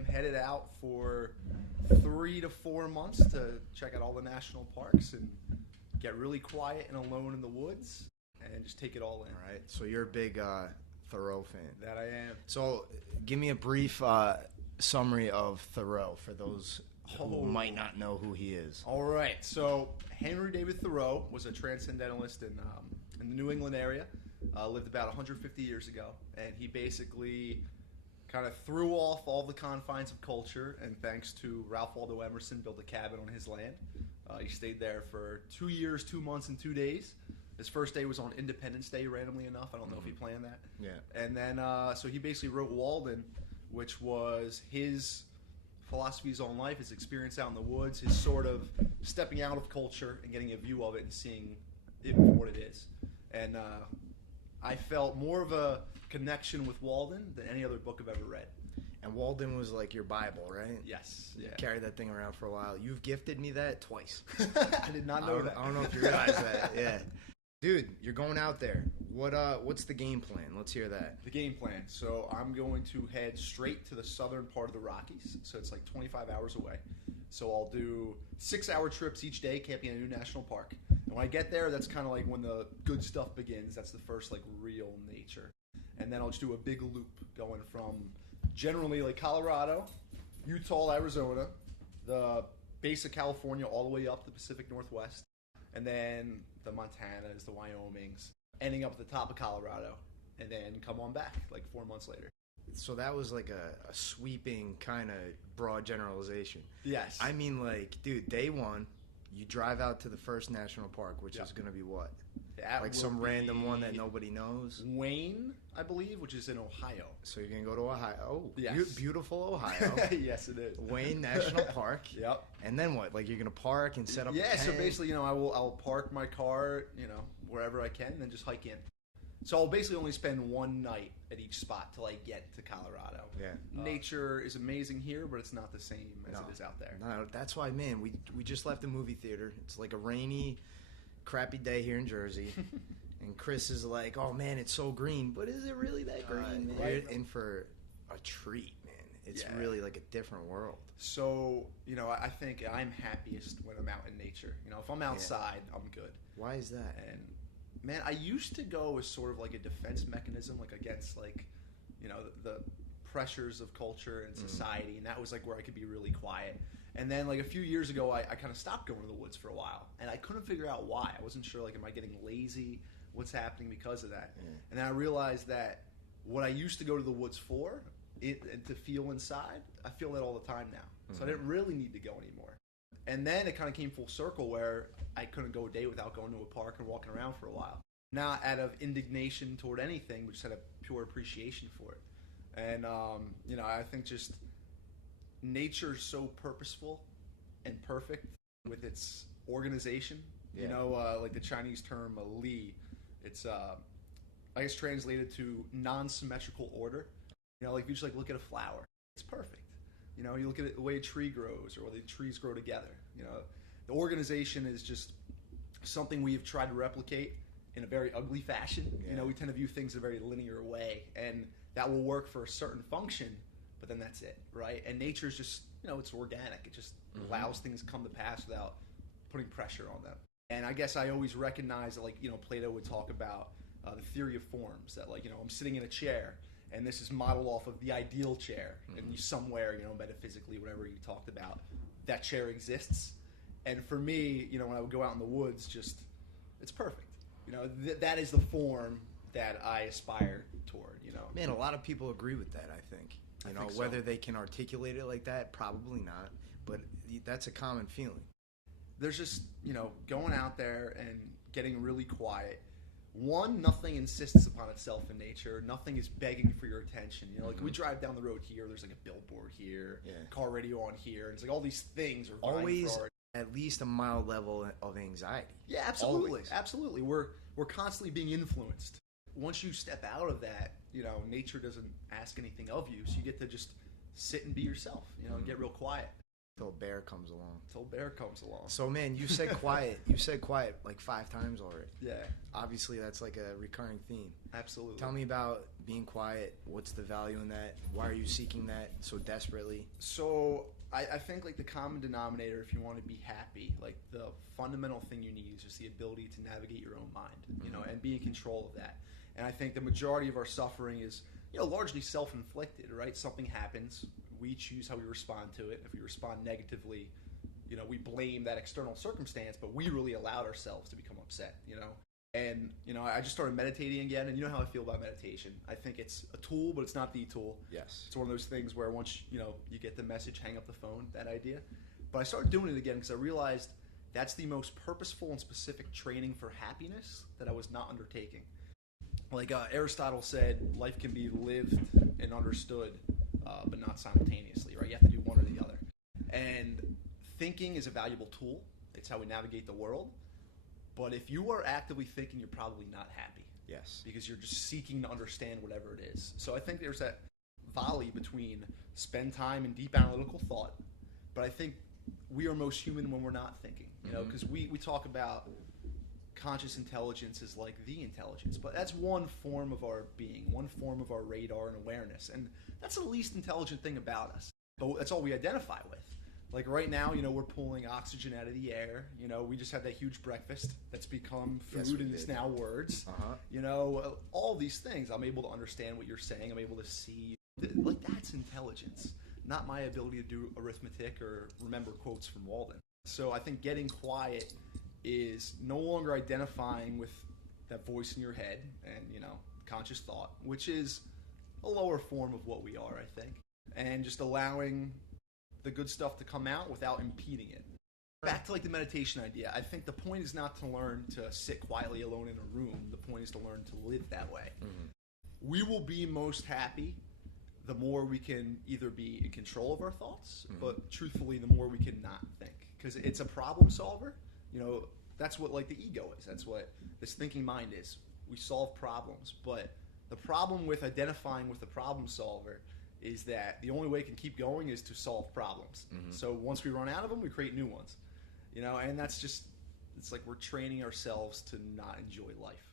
am headed out for 3 to 4 months to check out all the national parks and get really quiet and alone in the woods and just take it all in. All right. So you're a big Thoreau fan. That I am. So give me a brief summary of Thoreau for those who might not know who he is. All right. So Henry David Thoreau was a transcendentalist in the New England area. Lived about 150 years ago, and he basically kind of threw off all the confines of culture, and thanks to Ralph Waldo Emerson, built a cabin on his land. He stayed there for 2 years, 2 months, and 2 days. His first day was on Independence Day, randomly enough. I don't know if he planned that. Yeah. And then, so he basically wrote Walden, which was his philosophies on life, his experience out in the woods, his sort of stepping out of culture and getting a view of it and seeing it for what it is. And I felt more of a connection with Walden than any other book I've ever read. And Walden was like your Bible, right? Yes. You Yeah. carried that thing around for a while. You've gifted me that twice. I did not know that. I don't know if you realize that. Yeah. Dude, you're going out there. What's the game plan? Let's hear that. The game plan. So I'm going to head straight to the southern part of the Rockies. So it's like 25 hours away. So I'll do 6-hour trips each day, camping in a new national park. And when I get there, that's kind of like when the good stuff begins. That's the first like real nature. And then I'll just do a big loop going from generally like Colorado, Utah, Arizona, the base of California, all the way up the Pacific Northwest, and then the Montanas, the Wyomings, ending up at the top of Colorado, and then come on back like 4 months later. So that was like a sweeping kind of broad generalization. Yes. I mean, like, dude, day one, you drive out to the first national park, which is going to be what? That Like will some be random one that nobody knows? Wayne, I believe, which is in Ohio. So you're going to go to Ohio. Oh, Yes. Beautiful Ohio. Yes, it is. Wayne National Park. Yep. And then what? Like, you're going to park and set up a Yeah, so tent? basically, I'll park my car, wherever I can, and then just hike in. So I'll basically only spend one night at each spot till I get to Colorado. Yeah. Nature is amazing here, but it's not the same as it is out there. No, that's why, man, we just left the movie theater. It's like a rainy, crappy day here in Jersey. And Chris is like, oh, man, it's so green. But is it really that green, man? Right. You're in for a treat, man. It's Yeah. really like a different world. So, I think I'm happiest when I'm out in nature. If I'm outside, I'm good. Why is that? And man, I used to go as sort of like a defense mechanism, like against like, the pressures of culture and society, and that was like where I could be really quiet. And then like a few years ago, I kind of stopped going to the woods for a while, and I couldn't figure out why. I wasn't sure, like, am I getting lazy? What's happening because of that? Yeah. And then I realized that what I used to go to the woods for, and to feel inside, I feel that all the time now. So I didn't really need to go anymore. And then it kind of came full circle where I couldn't go a day without going to a park and walking around for a while. Not out of indignation toward anything, but just out of pure appreciation for it. And, I think just nature's so purposeful and perfect with its organization. Yeah. Like the Chinese term li, it's, I guess, translated to non-symmetrical order. Like if you just like look at a flower, it's perfect. You look at the way a tree grows or whether trees grow together. The organization is just something we've tried to replicate in a very ugly fashion. Yeah. We tend to view things in a very linear way, and that will work for a certain function, but then that's it, right? And nature's just, it's organic. It just allows things to come to pass without putting pressure on them. And I guess I always recognize that, like, Plato would talk about the theory of forms, that, like, I'm sitting in a chair, and this is modeled off of the ideal chair. And somewhere, metaphysically, whatever you talked about, that chair exists. And for me, when I would go out in the woods, it's perfect. That is the form that I aspire toward, Man, a lot of people agree with that, I think. I think so. Whether they can articulate it like that, probably not. But that's a common feeling. There's just, going out there and getting really quiet. One, nothing insists upon itself in nature. Nothing is begging for your attention. Like we drive down the road here, there's like a billboard here, car radio on here, and it's like all these things are always for our... at least a mild level of anxiety. Yeah, absolutely. Always. Absolutely. We're constantly being influenced. Once you step out of that, nature doesn't ask anything of you, so you get to just sit and be yourself, and get real quiet. Till a bear comes along. Till a bear comes along. So, man, you said quiet. You said quiet like 5 times already. Yeah. Obviously, that's like a recurring theme. Absolutely. Tell me about being quiet. What's the value in that? Why are you seeking that so desperately? So I think like the common denominator, if you want to be happy, like the fundamental thing you need is just the ability to navigate your own mind, you know, and be in control of that. And I think the majority of our suffering is, you know, largely self-inflicted, right? Something happens, we choose how we respond to it. If we respond negatively, you know, we blame that external circumstance, but we really allowed ourselves to become upset, you know? And, you know, I just started meditating again, and you know how I feel about meditation. I think it's a tool, but it's not the tool. Yes. It's one of those things where once, you know, you get the message, hang up the phone, that idea. But I started doing it again because I realized that's the most purposeful and specific training for happiness that I was not undertaking. Like Aristotle said, life can be lived and understood, but not simultaneously, right? You have to do one or the other. And thinking is a valuable tool. It's how we navigate the world. But if you are actively thinking, you're probably not happy. Yes. Because you're just seeking to understand whatever it is. So I think there's that volley between spend time in deep analytical thought, but I think we are most human when we're not thinking, you know, because we talk about conscious intelligence is like the intelligence, but that's one form of our being, one form of our radar and awareness, and that's the least intelligent thing about us, but that's all we identify with. Like right now, you know, we're pulling oxygen out of the air, you know, we just had that huge breakfast that's become food and it's now words, you know, all these things. I'm able to understand what you're saying, I'm able to see, like that's intelligence, not my ability to do arithmetic or remember quotes from Walden. So I think getting quiet is no longer identifying with that voice in your head and, you know, conscious thought, which is a lower form of what we are, I think, and just allowing the good stuff to come out without impeding it. Back to like the meditation idea, I think the point is not to learn to sit quietly alone in a room. The point is to learn to live that way. We will be most happy the more we can either be in control of our thoughts, but truthfully, the more we can not think, because it's a problem solver. You know, that's what like the ego is. That's what this thinking mind is. We solve problems, but the problem with identifying with the problem solver is that the only way it can keep going is to solve problems. So once we run out of them, we create new ones. You know, and that's just, it's like we're training ourselves to not enjoy life.